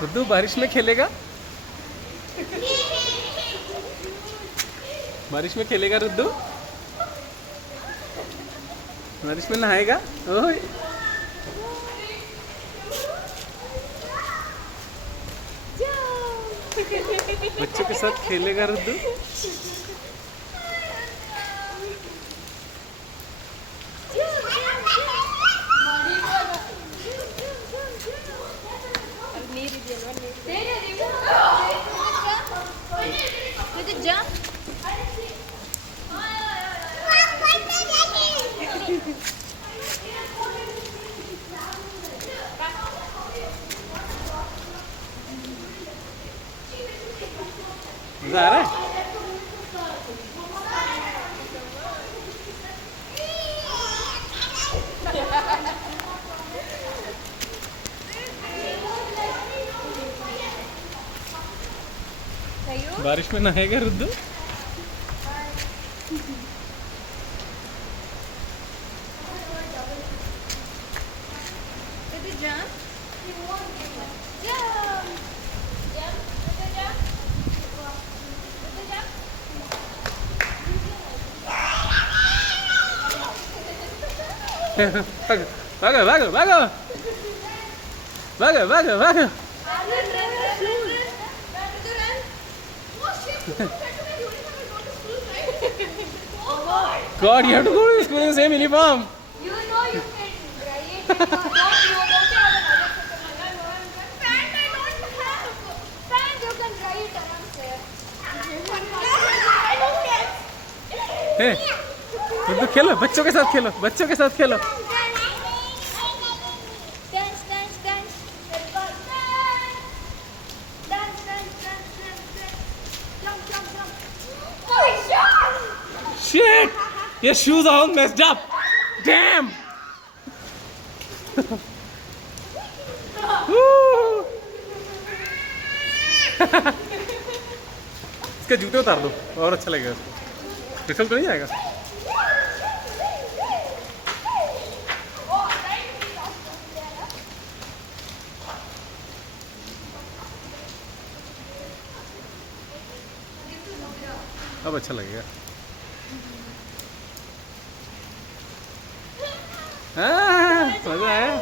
रुद्दू बारिश में खेलेगा? बारिश में खेलेगा रुद्दू? बारिश में नहाएगा? ओए बच्चों के साथ खेलेगा रुद्दू? मजा आ रहा है? बारिश में नहाएगा रुद्दू? भागो भागो भागो भागो भागो भागो। God, you have to go to school in the same uniform. You know you can, right? Don't have another fan. I don't have. Fan you can write around there. I don't care. Hey, Ruddu खेलो, बच्चों के साथ खेलो, बच्चों के साथ खेलो। Dance, dance, dance. Dance, dance, dance, dance, dance. Jump, jump, jump. Oh, shit! Shit! Your shoes are all messed up. Damn! Woo! इसके जूते उतार दो और अच्छा लगेगा उसको। फिसल तो नहीं जाएगा? अब अच्छा लगेगा। हाँ, मजा है।